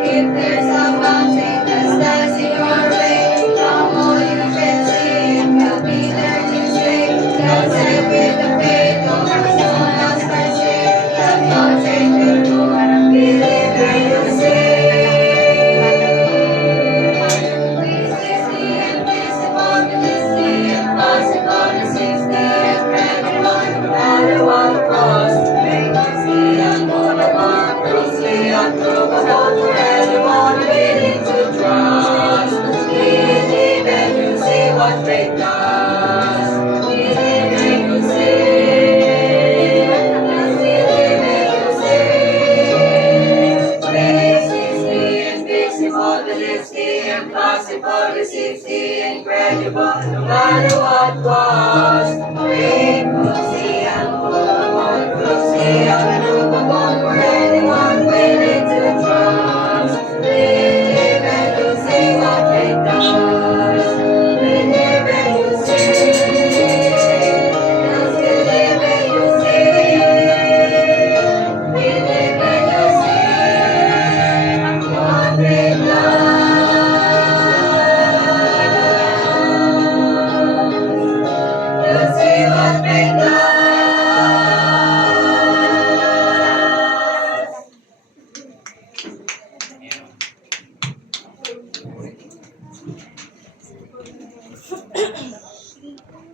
If there's a mountain that stands in your way, from all you can see, you'll be there to stay. Don't say with the faith, don't ask someone else can say. That mountain will move, believe when you say. This is the invisible, this is the impossible, this is the incredible, no matter what cost. Make us the unmovable, proves the unprovable for anyone willing to trust. Believe and you see what faith does. Believe and you see. Just believe and you see. This is the invisible, this is the impossible, this is the incredible, no matter what cost. Faith moves